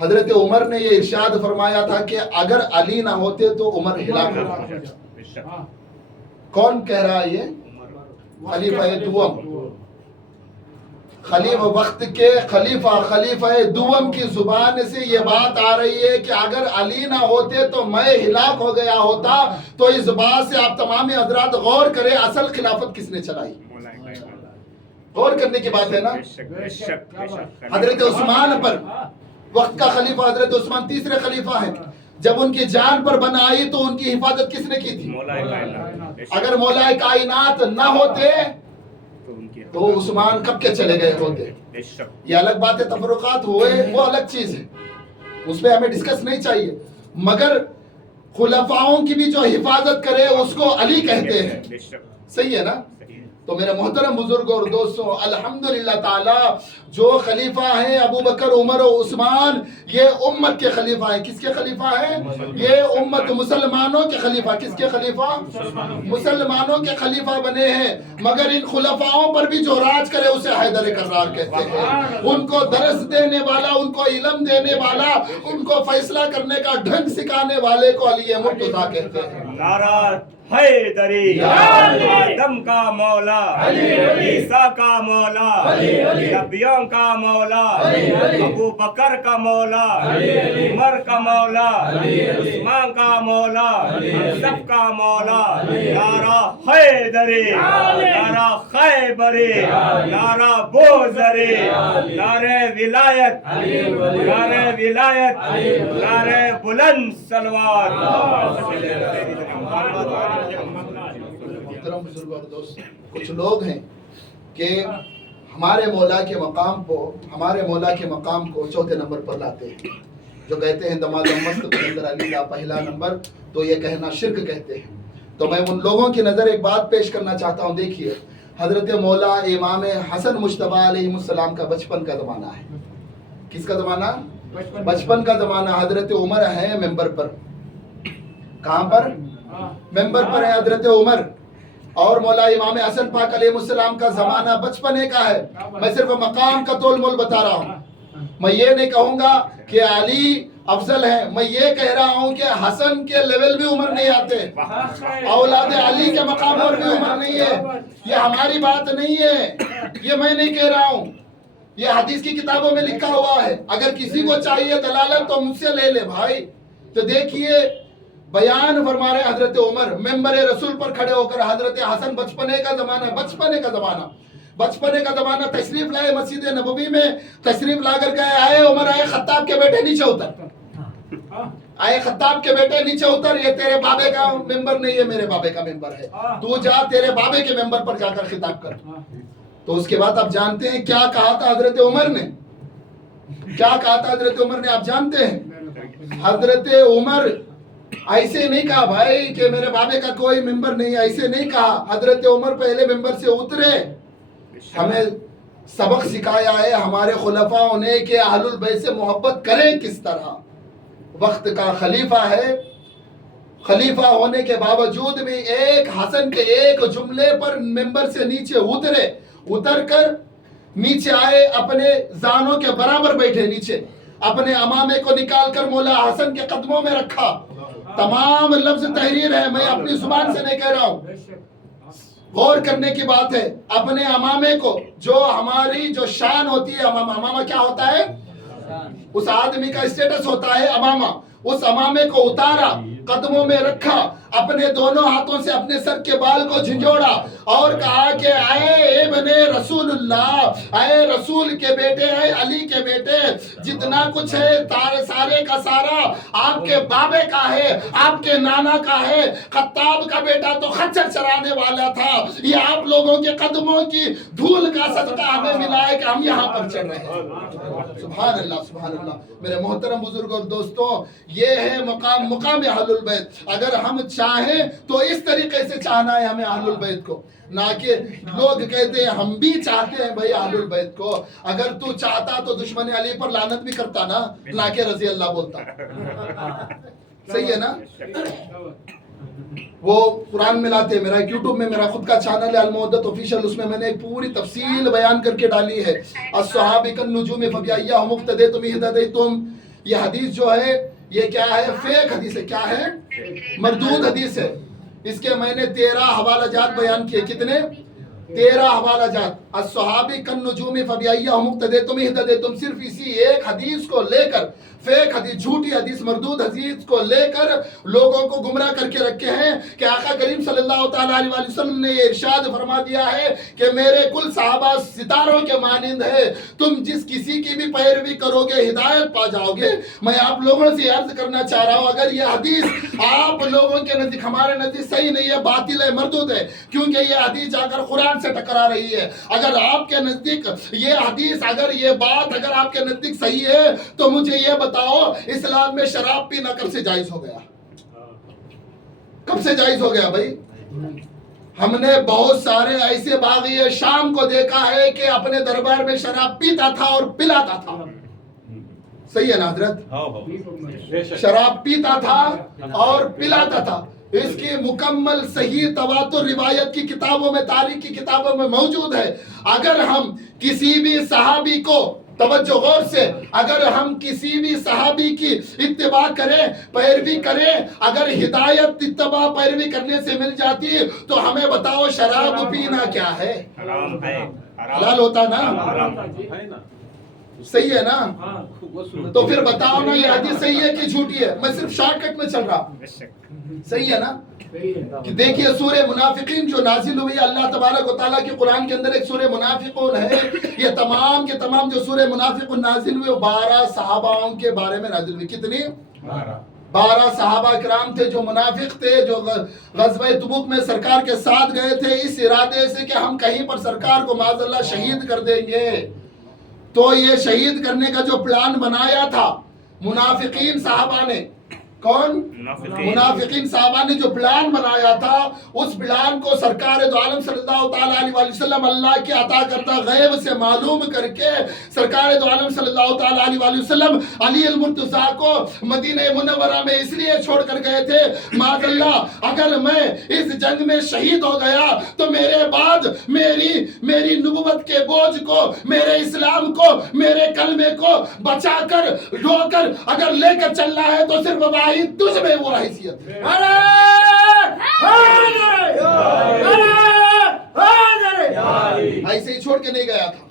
حضرت عمر نے یہ ارشاد فرمایا تھا کہ اگر علی نہ ہوتے تو عمر ہلاک ہوتا۔ کون کہہ رہا ہے یہ؟ خلیفہ دوم، خلیفہ وقت کے خلیفہ دوم کی زبان سے یہ بات آ رہی ہے کہ اگر علی نہ ہوتے تو میں ہلاک ہو گیا ہوتا۔ تو اس بات سے آپ تمام حضرات غور کریں اصل خلافت کس نے چلائی؟ غور کرنے کی بات ہے نا۔ حضرت عثمان پر، وقت کا خلیفہ حضرت عثمان تیسرے خلیفہ ہیں، جب ان کی جان پر بن آئی تو ان کی حفاظت کس نے کی تھی؟ اگر مولا کائنات نہ ہوتے تو عثمان کب کے چلے گئے ہوتے؟ یہ الگ بات ہے، تفرقات ہوئے وہ الگ چیز ہے، اس پہ ہمیں ڈسکس نہیں چاہیے، مگر خلفاؤں کی بھی جو حفاظت کرے اس کو علی کہتے ہیں، صحیح ہے نا؟ تو میرے محترم بزرگوں اور دوستوں، الحمدللہ تعالی جو خلیفہ ہیں ابو بکر، عمر و عثمان، یہ امت کے خلیفہ ہیں۔ کس کے خلیفہ ہیں؟ یہ امت مسلمانوں کے خلیفہ۔ کس کے خلیفہ؟ مسلمانوں کے خلیفہ بنے ہیں، مگر ان خلفاؤں پر بھی جو راج کرے اسے حیدر کرار کہتے ہیں۔ ان کو درس دینے والا، ان کو علم دینے والا، ان کو فیصلہ کرنے کا ڈھنگ سکھانے والے کو علی مرتضیٰ کہتے ہیں۔ نعرہ حیدری، آدم کا مولا، عیسیٰ کا مولا، نبیوں کا مولا، ابو بکر کا مولا، عمر کا مولا، عثمان کا مولا، سب کا مولا۔ نعرہ حیدری، نعرہ خیبری، نعرہ بوزری، نعرہ ولایت، نعرہ ولایت، نعرہ بلند صلوات۔ محترم بزرگ اور دوست، کچھ لوگ ہیں کہ ہمارے مولا کے مقام کو چوتھے نمبر پر لاتے ہیں، جو کہتے ہیں دماد مست قلندر علی کا پہلا نمبر، تو یہ کہنا شرک کہتے ہیں۔ تو میں ان لوگوں کی نظر ایک بات پیش کرنا چاہتا ہوں۔ دیکھیے حضرت مولا امام حسن مجتبیٰ علیہ السلام کا بچپن کا زمانہ ہے۔ کس کا زمانہ؟ بچپن کا زمانہ۔ حضرت عمر ہیں ممبر پر۔ کہاں پر؟ ممبر پر ہے حضرت عمر، اور مولا امام حسن پاک علیہ السلام کا زمانہ بچپنے کا ہے۔ میں صرف مقام کا تول مول بتا رہا ہوں، میں یہ نہیں کہوں گا کہ علی افضل ہیں. میں یہ کہہ رہا ہوں کہ حسن کے لیول بھی عمر نہیں آتے, اولاد علی کے مقام پر بھی عمر نہیں ہے. یہ ہماری بات نہیں ہے, یہ میں نہیں کہہ رہا ہوں, یہ حدیث کی کتابوں میں لکھا ہوا ہے. اگر کسی کو چاہیے دلالت تو مجھ سے لے لے بھائی. تو دیکھیے بیان فرما رہے حضرت عمر ممبر رسول پر کھڑے ہو کر, حضرت حسن بچپنے کا زمانہ, بچپنے کا زمانہ تشریف لائے مسجد نبوی میں, تشریف لا کر گئے, آئے عمر, آئے خطاب کے بیٹے نیچے اتر, آئے خطاب کے بیٹے نیچے اتر, یہ تیرے بابے کا ممبر نہیں ہے, میرے بابے کا ممبر ہے, تو جا تیرے بابے کے ممبر پر جا کر خطاب کر. تو اس کے بعد آپ جانتے ہیں کیا کہا تھا حضرت عمر نے, کیا کہا تھا حضرت عمر نے, آپ جانتے ہیں. حضرت عمر ایسے نہیں کہا بھائی کہ میرے بابے کا کوئی ممبر نہیں, ایسے نہیں کہا. حضرت عمر پہلے ممبر سے اترے, ہمیں سبق سکھایا ہے ہمارے خلفاؤں نے کہ اہل البیت سے محبت کریں کس طرح. وقت کا خلیفہ ہے, خلیفہ ہونے کے باوجود بھی ایک حسن کے ایک جملے پر ممبر سے نیچے اترے, اتر کر نیچے آئے, اپنے زانوں کے برابر بیٹھے نیچے, اپنے امامے کو نکال کر مولا حسن کے قدموں میں رکھا. تمام لفظ تحریر ہے, میں اپنی زبان سے نہیں کہہ رہا ہوں, غور کرنے کی بات ہے. اپنے امامے کو, جو ہماری جو شان ہوتی ہے, امامہ کیا ہوتا ہے, اس آدمی کا اسٹیٹس ہوتا ہے امامہ, اس امامے کو اتارا, قدموں میں رکھا, اپنے دونوں ہاتھوں سے اپنے سر کے بال کو جھنجھوڑا اور کہا کہ اے ابن رسول اللہ, اے رسول کے بیٹے, اے علی کے بیٹے, جتنا کچھ ہے سارے کا سارا آپ کے بابے کا ہے, آپ کے نانا کا ہے. خطاب کا بیٹا تو خچر چرانے والا تھا, یہ آپ لوگوں کے قدموں کی دھول کا صدقہ ہمیں ملا ہے کہ ہم یہاں پر چڑھ رہے ہیں. سبحان اللہ, سبحان اللہ. میرے محترم بزرگ اور دوستوں, یہ ہے مقام اہل البیت. اگر ہم چاہیں تو اس طریقے سے چاہنا ہے ہمیں اہل البیت کو, نہ کہ لوگ کہتے ہیں ہم بھی چاہتے ہیں بھائی اہل البیت کو. اگر تو چاہتا تو دشمن علی پر لعنت بھی کرتا نا, نہ کہ رضی اللہ بولتا. صحیح ہے نا. وہ قرآن میں لاتے, میرا یوٹیوب میں میرا خود کا چینل ہے المودت آفیشیل, اس میں میں نے پوری تفصیل بیان کر کے ڈالی ہے. الصحابہ کالنجوم فبأیہم اقتدیتم اہتدیتم. یہ حدیث جو ہے یہ کیا ہے, فیک حدیث ہے. کیا ہے, مردود حدیث ہے. اس کے میں نے 13 حوالہ جات بیان کیے. کتنے, 13 حوالہ جات. الصحابہ کالنجوم فبأیہم اقتدیتم اہتدیتم. صرف اسی ایک حدیث کو لے کر, فیک حدیث, جھوٹی حدیث, مردود حدیث کو لے کر لوگوں کو گمراہ کر کے رکھے ہیں کہ آقا کریم صلی اللہ تعالیٰ علیہ وسلم نے یہ ارشاد فرما دیا ہے کہ میرے کل صحابہ ستاروں کے مانند ہے, تم جس کسی کی بھی پیروی کرو گے ہدایت پا جاؤ گے. میں آپ لوگوں سے عرض کرنا چاہ رہا ہوں, اگر یہ حدیث آپ لوگوں کے نزدیک, ہمارے نزدیک صحیح نہیں ہے, باطل ہے, مردود ہے, کیونکہ یہ حدیث جا کر قرآن سے ٹکرا رہی ہے. اگر آپ کے نزدیک یہ حدیث, اگر یہ بات اگر آپ کے نزدیک صحیح ہے تو مجھے یہ بتاؤ اسلام میں شراب پینا کب سے جائز ہو گیا, کب سے جائز ہو گیا بھائی. ہم نے بہت سارے ایسے باغی شام کو دیکھا ہے کہ اپنے دربار میں شراب پیتا تھا اور پلاتا تھا. صحیح ہے نا حضرت, شراب پیتا تھا اور پلاتا تھا. اس کی مکمل صحیح تواتر روایت کی کتابوں میں, تاریخ کی کتابوں میں موجود ہے. اگر ہم کسی بھی صحابی کو, توجہ غور سے, اگر ہم کسی بھی صحابی کی اتباع کریں, پیروی کریں, اگر ہدایت اتباع پیروی کرنے سے مل جاتی تو ہمیں بتاؤ شراب پینا کیا ہے, حرام ہے, حلال ہوتا نا, صحیح ہے نا. تو پھر بتاؤ نا یہ حدیث صحیح ہے کہ جھوٹی ہے. میں صرف شارٹ کٹ میں چل رہا, صحیح ہے نا. کہ دیکھیے سورہ منافقین جو نازل ہوئی, اللہ تبارک و تعالیٰ کی قرآن کے اندر ایک سورہ منافقون ہے. یہ تمام کے تمام جو سورہ منافقون نازل ہوئے 12 صحاباؤں کے بارے میں نازل ہوئی. کتنی, 12 صحابہ کرام تھے جو منافق تھے, جو غزوہ تبوک میں سرکار کے ساتھ گئے تھے اس ارادے سے کہ ہم کہیں پر سرکار کو معاذ اللہ شہید کر دیں گے. تو یہ شہید کرنے کا جو پلان بنایا تھا منافقین صحابہ نے, کون؟ منافقین صحابہ نے جو پلان بنایا تھا، اس پلان کو سرکار دو عالم صلی اللہ تعالیٰ علیہ وسلم اللہ کے عطا کرتا غیب سے معلوم کر کے سرکار دو عالم صلی اللہ تعالیٰ علیہ وسلم علی المرتضیٰ کو مدینہ منورہ میں اس لیے چھوڑ کر گئے تھے، معاذ اللہ اگر میں اس جنگ میں شہید ہو گیا تو میرے بعد میری نبوت کے بوجھ کو، میرے اسلام کو، میرے کلمے کو بچا کر ڈھو کر اگر لے کر چلنا ہے تو صرف واحد تجھ میں وہ حیثیت ہے۔ ایسے ہی چھوڑ کے نہیں گیا تھا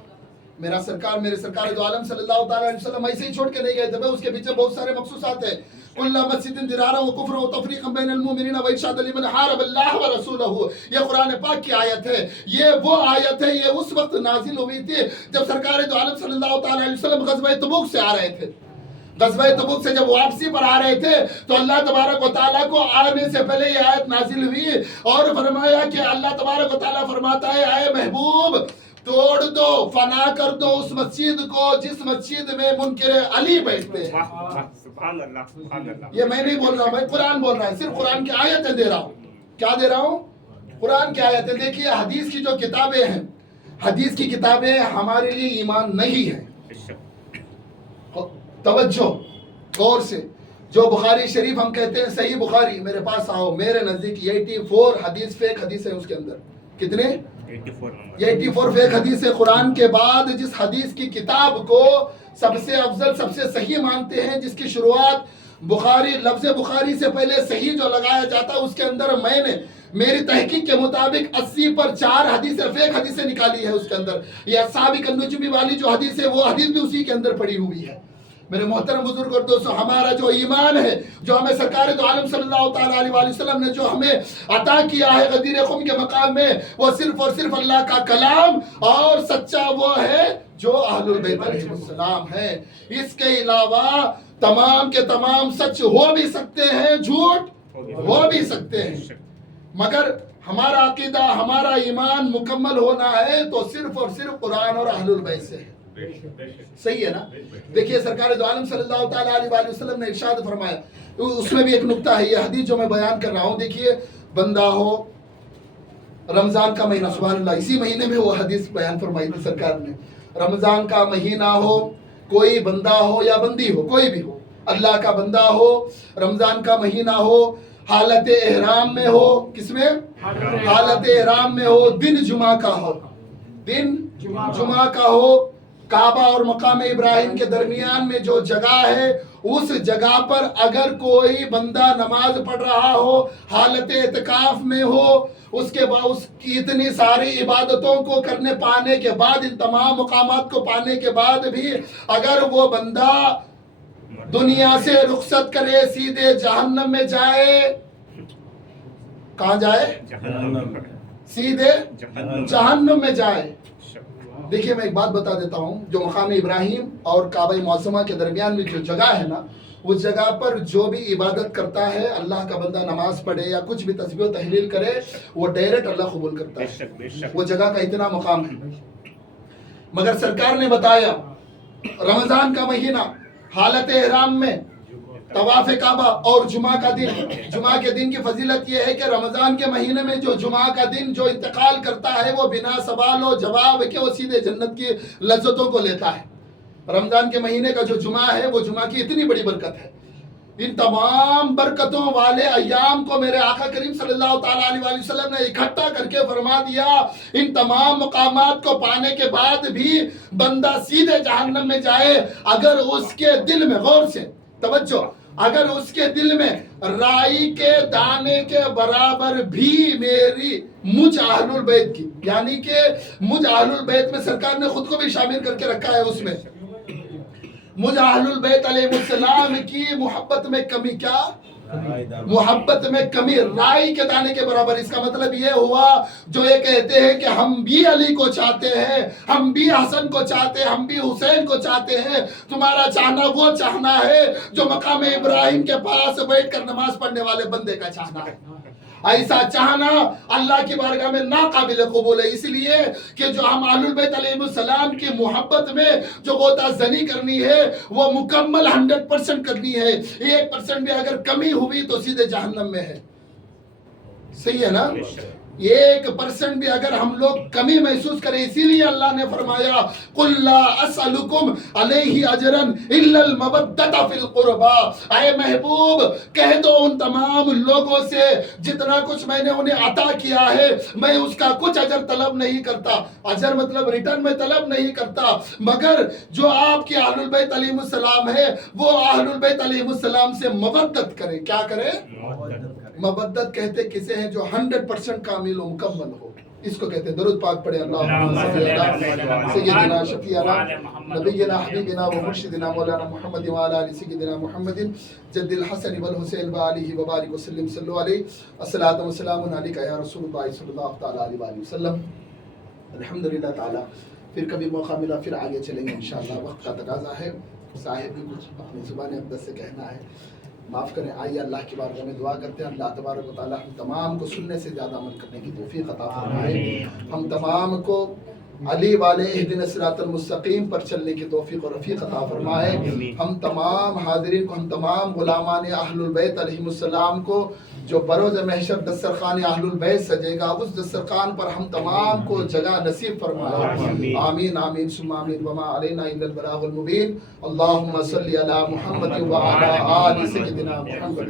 میرا سرکار، میرے سرکار دو عالم صلی اللہ تعالیٰ علیہ وسلم ایسے ہی چھوڑ کے نہیں گئے تھے، اس کے پیچھے بہت سارے مخصوصات ہیں۔ کل مسجد درارا و کفر و تفریقا بین المؤمنین و ارشاد لمن حارب اللہ و رسولہ، یہ قرآن پاک کی آیت ہے، یہ وہ آیت ہے، یہ اس وقت نازل ہوئی تھی جب سرکار دو عالم صلی اللہ تعالیٰ علیہ وسلم غزوہ تبوک سے آ رہے تھے۔ غزوہ تبوک سے جب واپسی پر آ رہے تھے تو اللہ تبارک و تعالیٰ کو آنے سے پہلے یہ آیت نازل ہوئی اور فرمایا کہ اللہ تبارک و تعالیٰ فرماتا ہے اے محبوب توڑ دو، فنا کر دو اس مسجد کو جس مسجد میں منکر علی بیٹھتے ہیں۔ سبحان اللہ، سبحان اللہ۔ یہ میں نہیں بول رہا ہوں، میں قرآن بول رہا ہوں، صرف قرآن کی آیتیں دے رہا ہوں۔ کیا دے رہا ہوں؟ قرآن کی آیتیں۔ دیکھیے حدیث کی جو کتابیں ہیں، حدیث کی کتابیں ہمارے لیے ایمان نہیں ہیں۔ توجہ غور سے، جو بخاری شریف ہم کہتے ہیں صحیح بخاری، میرے پاس آؤ، میرے نزدیک 84 حدیث فیک حدیث ہے اس کے اندر۔ کتنے؟ 84 فیک حدیث ہے۔ قرآن کے بعد جس حدیث کی کتاب کو سب سے افضل، سب سے صحیح مانتے ہیں، جس کی شروعات بخاری، لفظ بخاری سے پہلے صحیح جو لگایا جاتا ہے، اس کے اندر میں نے میری تحقیق کے مطابق 80 پر 4 حدیثیں فیک حدیثیں نکالی ہے اس کے اندر۔ یہ اصحاب النجوم والی جو حدیث ہے وہ حدیث بھی اسی کے اندر پڑی ہوئی ہے۔ میرے محترم بزرگ اور دوستو، ہمارا جو ایمان ہے، جو ہمیں سرکار دو عالم صلی اللہ تعالیٰ علیہ وسلم نے جو ہمیں عطا کیا ہے غدیر خم کے مقام میں، وہ صرف اور صرف اللہ کا کلام اور سچا وہ ہے جو اہل البیت علیہ السلام ہے۔ اس کے علاوہ تمام کے تمام سچ ہو بھی سکتے ہیں، جھوٹ ہو بھی سکتے ہیں، مگر ہمارا عقیدہ، ہمارا ایمان مکمل ہونا ہے تو صرف اور صرف قرآن اور اہل البیت سے ہے۔ صحیح ہے نا؟ دیکھیے سرکار دو عالم صلی اللہ تعالیٰ علیہ وسلم نے ارشاد فرمایا، اس میں بھی ایک نکتہ ہے، یہ حدیث جو میں بیان کر رہا ہوں، دیکھیے بندہ ہو، رمضان کا مہینہ، سبحان اللہ، اسی مہینے میں وہ حدیث بیان فرمائی تھی سرکار نے، رمضان کا مہینہ ہو، کوئی بندہ ہو یا بندی ہو، کوئی بھی ہو، اللہ کا بندہ ہو، رمضان کا مہینہ ہو، حالت احرام میں ہو، کس میں؟ حالت احرام میں ہو، دن جمعہ کا ہو، دن جمعہ کا ہو، کعبہ اور مقام ابراہیم کے درمیان میں جو جگہ ہے، اس جگہ پر اگر کوئی بندہ نماز پڑھ رہا ہو، حالت اعتکاف میں ہو، اس کے بعد اس کی اتنی ساری عبادتوں کو کرنے پانے کے بعد، ان تمام مقامات کو پانے کے بعد بھی اگر وہ بندہ دنیا سے رخصت کرے، سیدھے جہنم میں جائے، کہاں جائے؟ سیدھے جہنم میں جائے۔ دیکھیے میں ایک بات بتا دیتا ہوں، جو مقام ابراہیم اور کعبہ معظمہ کے درمیان میں جو جگہ ہے نا، اس جگہ پر جو بھی عبادت کرتا ہے، اللہ کا بندہ نماز پڑھے یا کچھ بھی تسبیح و تحلیل کرے، وہ ڈائریکٹ اللہ قبول کرتا ہے، وہ جگہ کا اتنا مقام ہے۔ مگر سرکار نے بتایا رمضان کا مہینہ، حالت احرام میں طواف کعبہ اور جمعہ کا دن، جمعہ کے دن کی فضیلت یہ ہے کہ رمضان کے مہینے میں جو جمعہ کا دن جو انتقال کرتا ہے، وہ بنا سوال و جواب کے وہ سیدھے جنت کی لذتوں کو لیتا ہے۔ رمضان کے مہینے کا جو جمعہ ہے، وہ جمعہ کی اتنی بڑی برکت ہے۔ ان تمام برکتوں والے ایام کو میرے آقا کریم صلی اللہ تعالیٰ علیہ وسلم نے اکٹھا کر کے فرما دیا، ان تمام مقامات کو پانے کے بعد بھی بندہ سیدھے جہنم میں جائے اگر اس کے دل میں، غور سے توجہ، اگر اس کے دل میں رائی کے دانے کے برابر بھی میری مجھ اہل البیت کی، یعنی کہ مجھ اہل البیت میں سرکار نے خود کو بھی شامل کر کے رکھا ہے، اس میں مجھ اہل البیت علیہ السلام کی محبت میں کمی، کیا محبت میں کمی رائی کے دانے کے برابر۔ اس کا مطلب یہ ہوا جو یہ کہتے ہیں کہ ہم بھی علی کو چاہتے ہیں، ہم بھی حسن کو چاہتے ہیں، ہم بھی حسین کو چاہتے ہیں، تمہارا چاہنا وہ چاہنا ہے جو مقام ابراہیم کے پاس بیٹھ کر نماز پڑھنے والے بندے کا چاہنا ہے۔ ایسا چاہنا اللہ کی بارگاہ میں ناقابل قبول ہے، اس لیے کہ جو ہم اہل البیت علیہ السلام کی محبت میں جو غوطہ زنی کرنی ہے وہ مکمل 100% کرنی ہے، 1% بھی اگر کمی ہوئی تو سیدھے جہنم میں ہے. صحیح ہے نا؟ 1% بھی اگر ہم لوگ کمی محسوس کریں، اسی لیے اللہ نے فرمایا قُلْ لَا أَسْأَلُكُمْ عَلَيْهِ أَجْرًا إِلَّا الْمَوَدَّةَ فِي الْقُرْبَى. اے محبوب کہہ دو ان تمام لوگوں سے جتنا کچھ میں نے انہیں عطا کیا ہے میں اس کا کچھ اجر طلب نہیں کرتا. اجر مطلب ریٹرن میں طلب نہیں کرتا، مگر جو آپ کے اہل البیت علیہ السلام ہے وہ اہل البیت علیہ السلام سے مودت کرے. کیا کرے؟ مودت کہتے کسے ہیں؟ جو 100% کامل و مکمل ہو، اس کو کہتے ہیں. درود پاک پڑھے. اللہم صلی علی سیدنا شفیعنا نبینا حبیبنا و مرشدنا مولانا محمد وعلی آل سیدنا محمد جد الحسن والحسین وآلہ وبارک وسلم. صلو علیہ. الصلاۃ والسلام علیک یا رسول اللہ صلی اللہ تعالی علیہ وآلہ وسلم. الحمدللہ تعالی پھر کبھی موقع ملا پھر آگے چلیں گے انشاءاللہ. وقت کا تقاضا ہے، صاحب بھی کچھ اپنی زبان اقدس سے کہنا ہے. معاف کریں. آئیے اللہ کی بارگاہ میں دعا کرتے ہیں. اللہ تبارک و تعالی ہم تمام کو سننے سے زیادہ عمل کرنے کی توفیق عطا فرمائے. ہم تمام کو علی والے اہدنا الصراط المستقیم پر چلنے کی توفیق و رفیق عطا فرمائے. ہم تمام حاضرین کو، ہم تمام غلامان اہل البیت علیہ السلام کو جو بروز محشر دسترخوان اہل البیت سجے گا اس دسترخوان پر ہم تمام کو جگہ نصیب فرمائے. آمین آمین ثم آمین. وما علینا الا البلاغ المبین. اللہم صلی علی محمد وعلی آل سیدنا محمد.